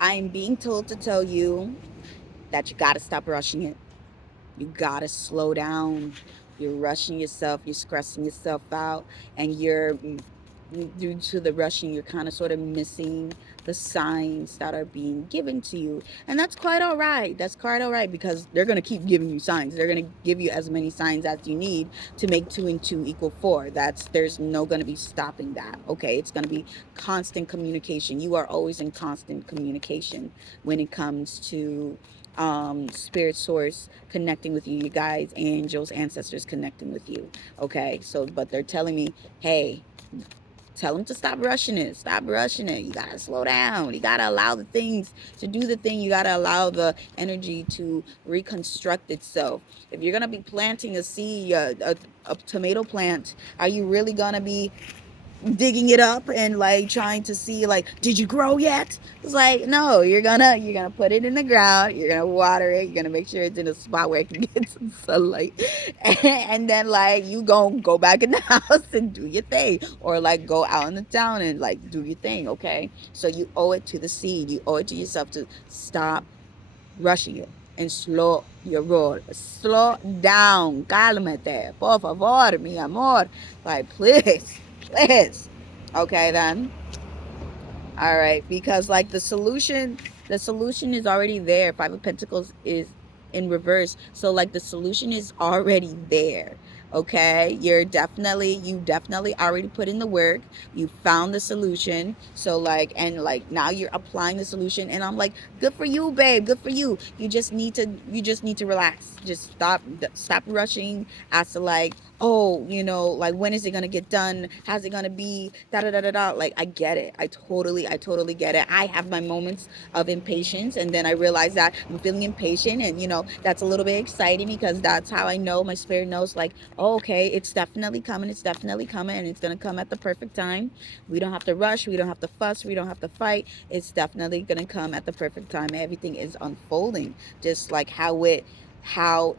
I'm being told to tell you that you got to stop rushing it. You got to slow down. You're rushing yourself, you're stressing yourself out, and due to the rushing, you're kind of sort of missing the signs that are being given to you. And that's quite all right. That's quite all right because they're going to keep giving you signs. They're going to give you as many signs as you need to make 2 and 2 equal 4. There's no going to be stopping that. Okay. It's going to be constant communication. You are always in constant communication when it comes to spirit source connecting with you, you guys, angels, ancestors connecting with you. Okay. So, but they're telling me, hey, tell them to stop rushing it. Stop rushing it. You gotta slow down. You gotta allow the things to do the thing. You gotta allow the energy to reconstruct itself. If you're gonna be planting a seed, a tomato plant, are you really gonna be digging it up and like trying to see like, did you grow yet? It's like, no, you're gonna put it in the ground, you're gonna water it, you're gonna make sure it's in a spot where it can get some sunlight, and then like you gonna go back in the house and do your thing, or like go out in the town and like do your thing. Okay, so you owe it to the seed, you owe it to yourself to stop rushing it and slow your roll. Slow down. Cálmate. Por favor, mi amor. Like, please, please. Okay, then. All right, because like the solution is already there. Five of Pentacles is in reverse, so like the solution is already there. Okay, you definitely already put in the work. You found the solution. So like, and like now you're applying the solution, and I'm like, good for you, babe. Good for you. You just need to relax. Just stop rushing as to like, oh, like when is it gonna get done? How's it gonna be? Da da da da da. Like I get it. I totally get it. I have my moments of impatience, and then I realize that I'm feeling impatient, and that's a little bit exciting because that's how I know my spirit knows. Like, oh, okay, it's definitely coming. It's definitely coming, and it's gonna come at the perfect time. We don't have to rush. We don't have to fuss. We don't have to fight. It's definitely gonna come at the perfect time. Everything is unfolding just like how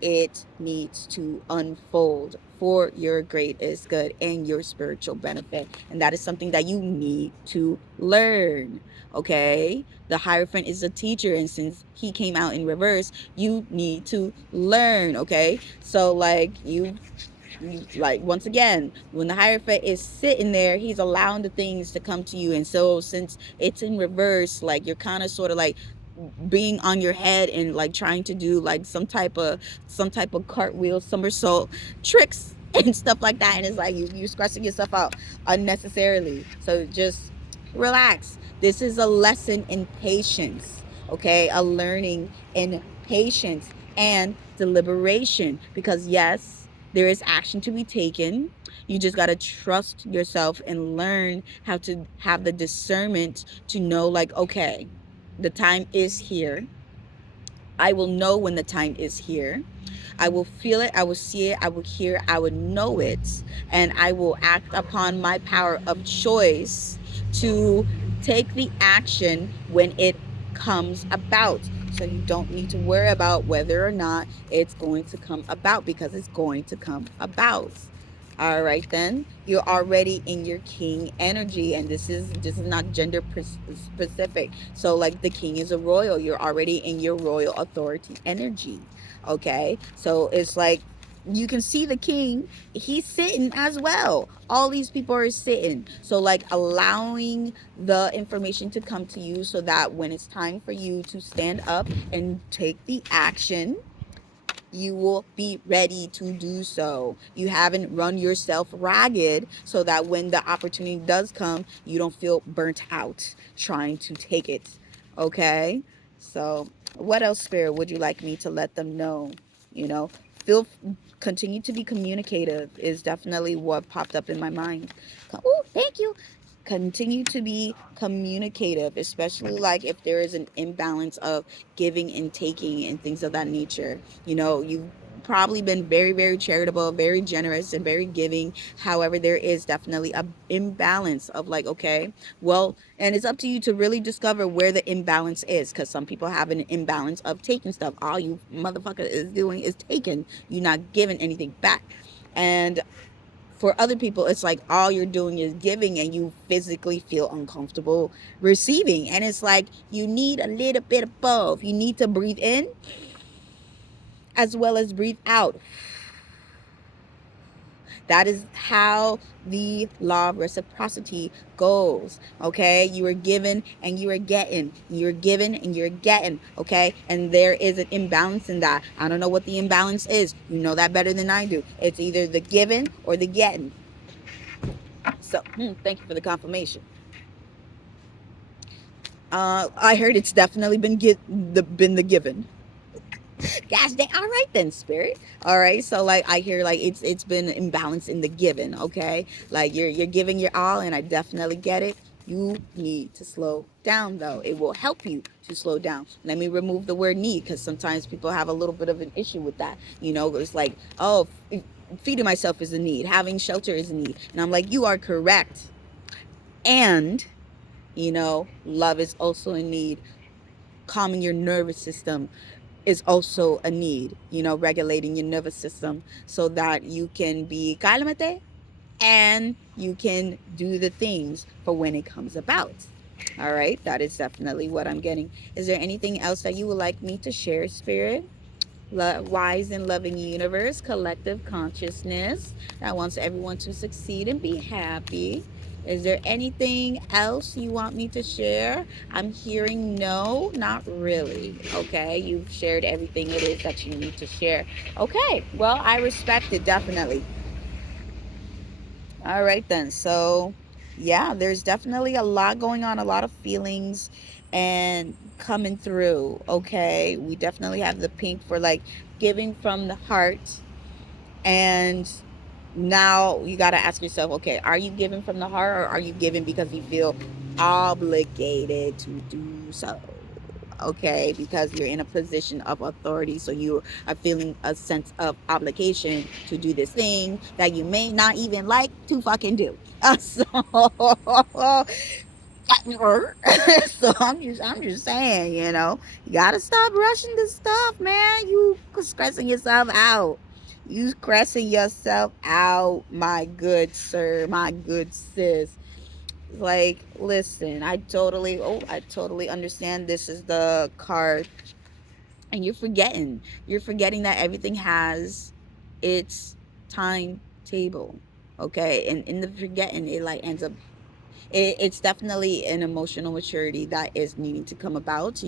it needs to unfold for your greatest good and your spiritual benefit. And that is something that you need to learn. Okay? The Hierophant is a teacher, and since he came out in reverse, you need to learn. Okay? So, like, like once again, when the Hierophant is sitting there, he's allowing the things to come to you. And so since it's in reverse, like you're kind of sort of like being on your head and like trying to do like some type of cartwheel somersault tricks and stuff like that, and it's like you're stressing yourself out unnecessarily. So just relax. This is a lesson in patience. Okay, a learning in patience and deliberation, because yes, there is action to be taken. You just got to trust yourself and learn how to have the discernment to know, like, okay, the time is here. I will know when the time is here. I will feel it. I will see it. I will hear it. I will know it. And I will act upon my power of choice to take the action when it comes about. So you don't need to worry about whether or not it's going to come about, because it's going to come about. All right, then you're already in your king energy, and this is not gender specific. So like the king is a royal, you're already in your royal authority energy. Okay, so it's like you can see the king, he's sitting as well. All these people are sitting. So like allowing the information to come to you so that when it's time for you to stand up and take the action, you will be ready to do so. You haven't run yourself ragged so that when the opportunity does come, you don't feel burnt out trying to take it. Okay? So, what else, Spirit, would you like me to let them know? You know, feel continue to be communicative is definitely what popped up in my mind. Oh, thank you. Continue to be communicative, especially like if there is an imbalance of giving and taking and things of that nature. You've probably been very, very charitable, very generous, and very giving. However, there is definitely a imbalance of like, okay, well, and it's up to you to really discover where the imbalance is, because some people have an imbalance of taking stuff. All you motherfucker is doing is taking. You're not giving anything back. And for other people, it's like all you're doing is giving and you physically feel uncomfortable receiving. And it's like you need a little bit of both. You need to breathe in as well as breathe out. That is how the law of reciprocity goes. Okay, you are given and you are getting. You're given and you're getting. Okay, and there is an imbalance in that. I don't know what the imbalance is. You know that better than I do. It's either the giving or the getting. So, thank you for the confirmation. I heard it's definitely been the given. Gosh dang. All right then, spirit. All right. So like I hear like it's been imbalanced in the giving. Okay. Like you're giving your all, and I definitely get it. You need to slow down though. It will help you to slow down. Let me remove the word need, because sometimes people have a little bit of an issue with that. You know, it's like, oh, feeding myself is a need, having shelter is a need. And I'm like, you are correct. And, love is also a need. Calming your nervous system is also a need, regulating your nervous system so that you can be calmate and you can do the things for when it comes about. All right, that is definitely what I'm getting. Is there anything else that you would like me to share, Spirit? Wise and loving universe, collective consciousness that wants everyone to succeed and be happy. Is there anything else you want me to share? I'm hearing no, not really. Okay, you've shared everything it is that you need to share. Okay, well, I respect it definitely. All right, then. So, yeah, there's definitely a lot going on, a lot of feelings and coming through. Okay, we definitely have the pink for like giving from the heart. And now you got to ask yourself, okay, are you giving from the heart, or are you giving because you feel obligated to do so? Okay, because you're in a position of authority, so you are feeling a sense of obligation to do this thing that you may not even like to fucking do. So so I'm just saying, you gotta stop rushing this stuff, man. You stressing yourself out. You stressing yourself out, my good sir, my good sis. Like, listen, I totally understand this is the card, and you're forgetting that everything has its timetable. Okay, and in the forgetting, it like ends up, it's definitely an emotional maturity that is needing to come about,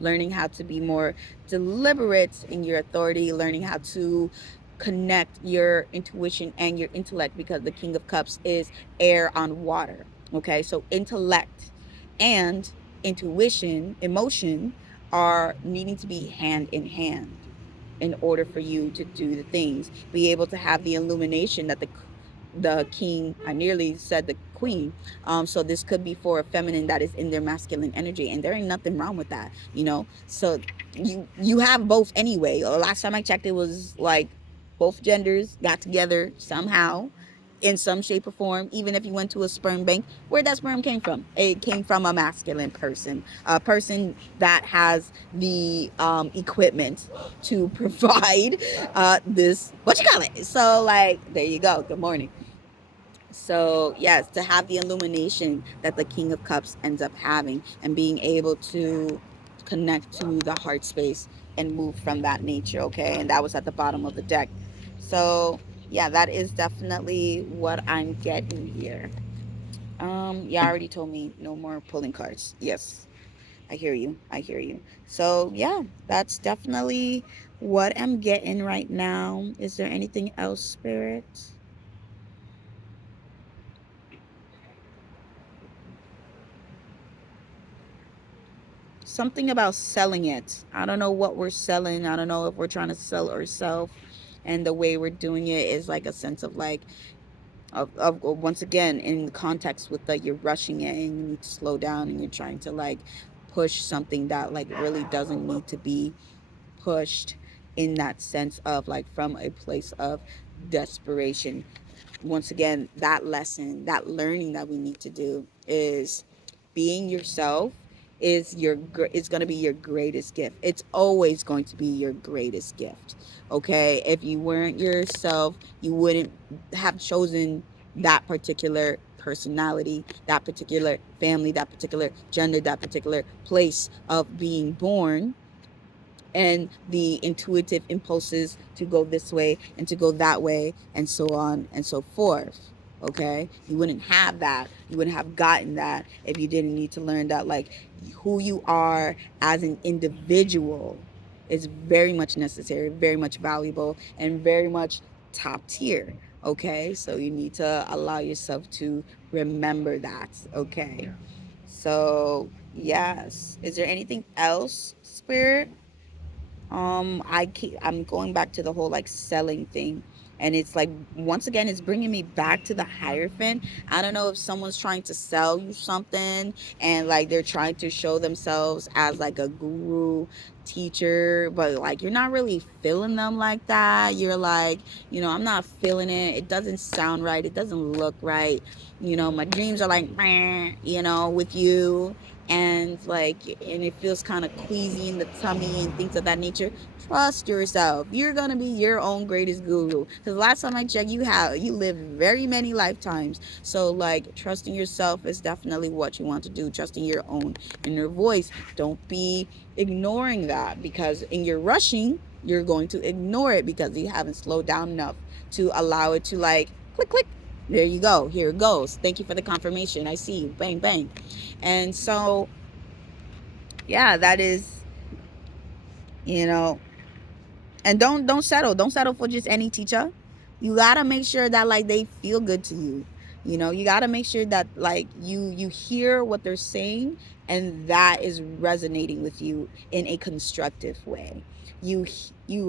learning how to be more deliberate in your authority, learning how to connect your intuition and your intellect, because the King of Cups is air on water. Okay, so intellect and intuition, emotion, are needing to be hand in hand in order for you to do the things, be able to have the illumination that the king, I nearly said the queen. So this could be for a feminine that is in their masculine energy, and there ain't nothing wrong with that. So you have both anyway. Last time I checked, it was like both genders got together somehow, in some shape or form. Even if you went to a sperm bank, where that sperm came from, it came from a masculine person, a person that has the equipment to provide this, what you call it. So like, there you go. Good morning. So yes, to have the illumination that the King of Cups ends up having, and being able to connect to the heart space and move from that nature. Okay, and that was at the bottom of the deck. So yeah, that is definitely what I'm getting here. Yeah, I already told me no more pulling cards. Yes, I hear you. I hear you. So yeah, that's definitely what I'm getting right now. Is there anything else, Spirit? Something about selling it. I don't know what we're selling. I don't know if we're trying to sell ourselves, and the way we're doing it is like a sense of like, of once again, in context with like, you're rushing it and you need to slow down, and you're trying to like push something that like really doesn't need to be pushed, in that sense of like from a place of desperation. Once again, that lesson, that learning that we need to do is being yourself is going to be your greatest gift. It's always going to be your greatest gift. Okay? If you weren't yourself, you wouldn't have chosen that particular personality, that particular family, that particular gender, that particular place of being born, and the intuitive impulses to go this way and to go that way and so on and so forth. Okay, you wouldn't have that, you wouldn't have gotten that if you didn't need to learn that, like, who you are as an individual is very much necessary, very much valuable, and very much top tier. Okay, so you need to allow yourself to remember that. Okay, so yes, is there anything else, Spirit? I'm going back to the whole like selling thing, and it's like, once again, it's bringing me back to the Hierophant. I don't know if someone's trying to sell you something, and like they're trying to show themselves as like a guru teacher, but like you're not really feeling them like that. You're like, I'm not feeling it. It doesn't sound right. It doesn't look right. My dreams are like, meh, with you, and like, and it feels kind of queasy in the tummy and things of that nature. Trust yourself. You're gonna be your own greatest guru, because last time I checked, you lived very many lifetimes. So like, trusting yourself is definitely what you want to do. Trusting your own inner voice. Don't be ignoring that, because in your rushing, you're going to ignore it because you haven't slowed down enough to allow it to like click click. There you go. Here it goes. Thank you for the confirmation. I see you. Bang bang. And so, yeah, that is, you know, and don't settle for just any teacher. You gotta make sure that like they feel good to you. You gotta make sure that like you hear what they're saying, and that is resonating with you in a constructive way. You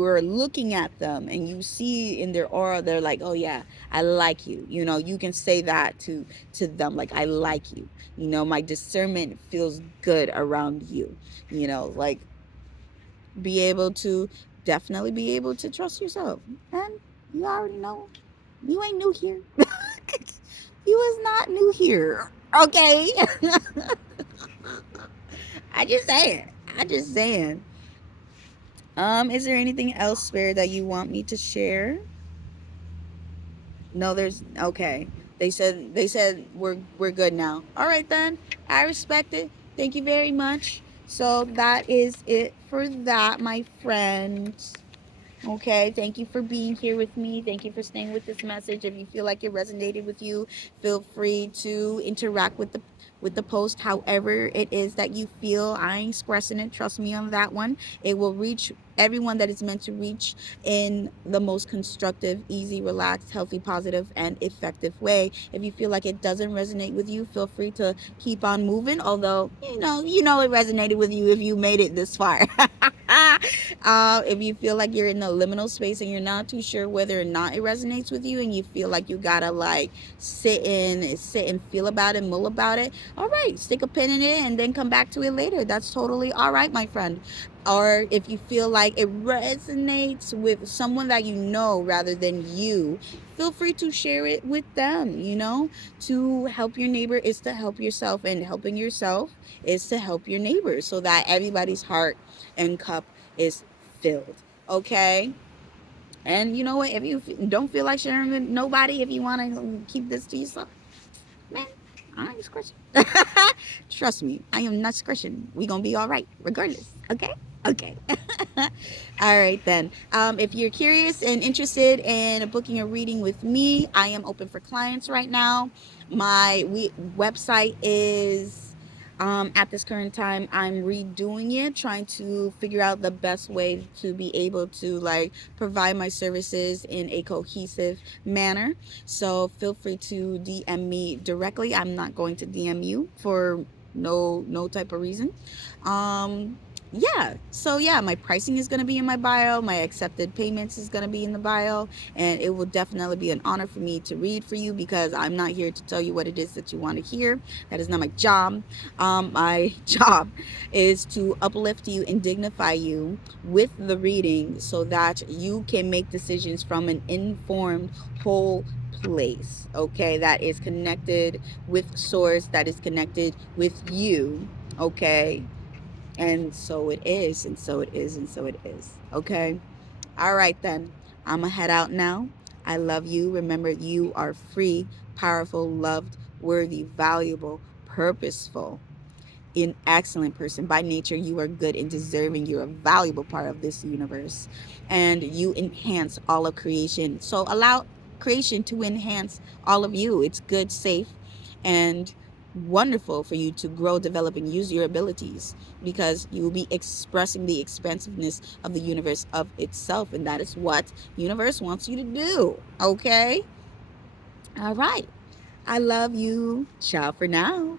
are looking at them and you see in their aura, they're like, oh yeah, I like you. You can say that to them, like, I like you. My discernment feels good around you. Like, be able to definitely be able to trust yourself. And you already know, you ain't new here. You is not new here. Okay. I just saying. I just saying. Is there anything else, Spirit, that you want me to share? No, there's okay. They said we're good now. All right then. I respect it. Thank you very much. So that is it for that, my friends. Okay, thank you for being here with me. Thank you for staying with this message. If you feel like it resonated with you, feel free to interact with the post however it is that you feel. I ain't expressing it. Trust me on that one. It will reach everyone that it's meant to reach in the most constructive, easy, relaxed, healthy, positive, and effective way. If you feel like it doesn't resonate with you, feel free to keep on moving. Although, it resonated with you if you made it this far. If you feel like you're in a liminal space and you're not too sure whether or not it resonates with you, and you feel like you gotta like sit and feel about it, mull about it, all right, stick a pin in it and then come back to it later. That's totally all right, my friend. Or if you feel like it resonates with someone that you know rather than you, feel free to share it with them. To help your neighbor is to help yourself, and helping yourself is to help your neighbor, so that everybody's heart and cup is filled. Okay? And you know what? If you don't feel like sharing with nobody, if you want to keep this to yourself, man, I ain't Christian. Trust me, I am not Christian. We gonna be all right, regardless. Okay? Okay. All right then. If you're curious and interested in booking a reading with me, I am open for clients right now. My website is, at this current time, I'm redoing it, trying to figure out the best way to be able to like provide my services in a cohesive manner. So feel free to DM me directly. I'm not going to DM you for no type of reason. Yeah, so yeah, my pricing is going to be in my bio, my accepted payments is going to be in the bio, and it will definitely be an honor for me to read for you, because I'm not here to tell you what it is that you want to hear. That is not my job. My job is to uplift you and dignify you with the reading, so that you can make decisions from an informed, whole place, okay, that is connected with source, that is connected with you, okay? And so it is, and so it is, and so it is, okay? All right, then. I'm going to head out now. I love you. Remember, you are free, powerful, loved, worthy, valuable, purposeful, an excellent person. By nature, you are good and deserving. You're a valuable part of this universe. And you enhance all of creation. So allow creation to enhance all of you. It's good, safe, and wonderful for you to grow, develop, and use your abilities, because you will be expressing the expansiveness of the universe of itself. And that is what universe wants you to do. Okay? All right. I love you. Ciao for now.